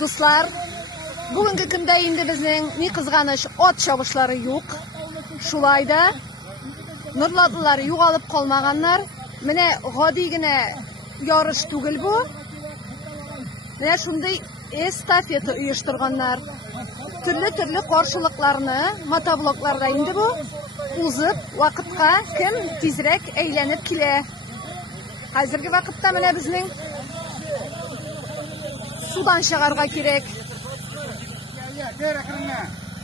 Dostlar, bugungi kunda endi bizning ni qizg'anish ot chabishlari yo'q. Shulayda nurlotlar yo'g'olib qolmaganlar. Mana g'odigina yorish tugil bu. Mana shunday estafeta uyushtirganlar. Turli qarshiliklarni motobloklarda endi bu uzib vaqtga kim tezroq aylanib kela. Hozirgi vaqtda mana bizning sudan chiqarga kerak.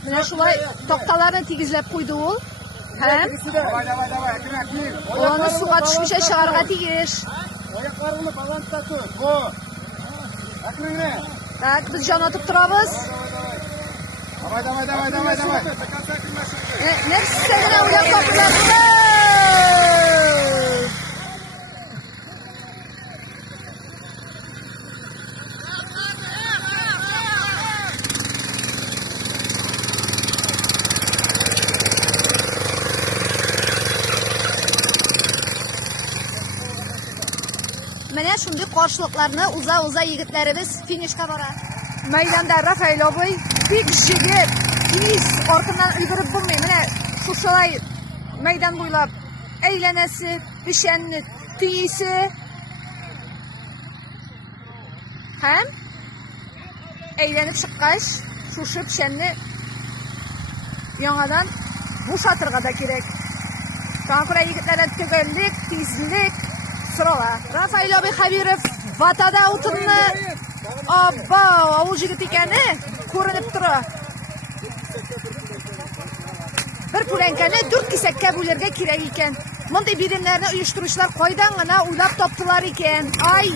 Mana shulay to'xtalarni tegizlab qo'ydi u. Ham ularni suvga tushmisha chiqarga tegish. Oyoqlarini balansda tur. Tak, biz jon otib turamiz. Давай. Nefsini o'ylab topiladi. Mana shunday qarshiliklarni uza yigitlarimiz finishga boradi. Maydonda Rafael Oboy tek yigit tez orqadan ulgurib bo'lmay. Mana shu sholay maydon bo'ylab aylanasi, pishanni tiyisi ham aylanib chiqqach, shu pishanni yangadan bo'shatirga da kerak. Qanqura yigitlardan tug'illik, tezlik Sırala. Rafael Oboy Xabirov vatada o'tinni abba u yigit ekani ko'rinib turadi. Bir pulankani 4 kesakka bo'larga kerak ekan. Bunday birimlarni uyushtirishlar qo'ydan g'ana o'ylab topdilar ekan. Ay.